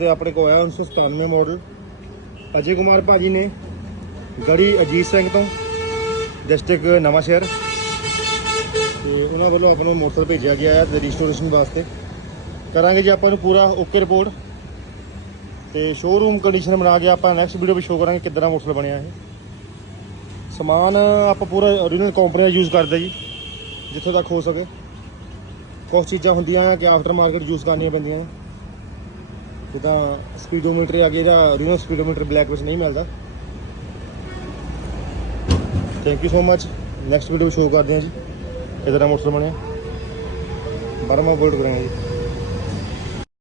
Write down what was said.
ਤੇ ਆਪਣੇ ਕੋਲ ਆਇਆ 1997 ਮਾਡਲ ਅਜੇ ਕੁਮਾਰ ਭਾਜੀ ਨੇ ਗੜੀ ਅਜੀਤ ਸਿੰਘ ਤੋਂ ਡਿਸਟ੍ਰਿਕਟ ਨਵਾਂ ਸ਼ਹਿਰ ਤੇ ਉਹਨਾਂ ਵੱਲੋਂ ਆਪਾਂ ਨੂੰ ਮੋਟਰਸਾਈਕਲ ਭੇਜਿਆ ਗਿਆ ਹੈ ਤੇ ਰਜਿਸਟ੍ਰੇਸ਼ਨ ਵਾਸਤੇ ਕਰਾਂਗੇ ਜੀ ਆਪਾਂ ਨੂੰ ਪੂਰਾ ਓਕੇ ਰਿਪੋਰਟ ਤੇ ਸ਼ੋਰੂਮ ਕੰਡੀਸ਼ਨ ਬਣਾ ਕੇ ਆਪਾਂ ਨੈਕਸਟ ਵੀਡੀਓ ਵਿੱਚ ਸ਼ੋ ਕਰਾਂਗੇ ਕਿੱਦਾਂ ਦਾ ਮੋਟਰਸਾਈਕਲ ਬਣਿਆ ਇਹ ਸਮਾਨ ਆਪਾਂ ਪੂਰਾ ਓਰੀਜਨਲ ਕੰਪਨੀ ਦਾ ਯੂਜ਼ ਕਰਦੇ ਜੀ ਜਿੱਥੇ ਤੱਕ ਹੋ ਸਕੇ ਕੁਝ ਚੀਜ਼ਾਂ ਹੁੰਦੀਆਂ ਕਿ ਆਫਟਰ ਮਾਰਕੀਟ ਯੂਜ਼ ਕਰਨੀਆਂ ਪੈਂਦੀਆਂ ਜਿੱਦਾਂ ਸਪੀਡੋਮੀਟਰ ਆ ਗਿਆ ਇਹਦਾ ਓਰੀਜਨਲ ਸਪੀਡੋਮੀਟਰ ਬਲੈਕ ਵਿੱਚ ਨਹੀਂ ਮਿਲਦਾ thank you so much next video show ਕਰਦੇ ਹਾਂ ਜੀ ਕਿੱਦਾਂ ਦਾ ਮੋਟਰਸਾਈਕਲ ਬਣਿਆ 12ਵਾਂ ਬੋਲਡ ਕਰਾਂਗੇ ਜੀ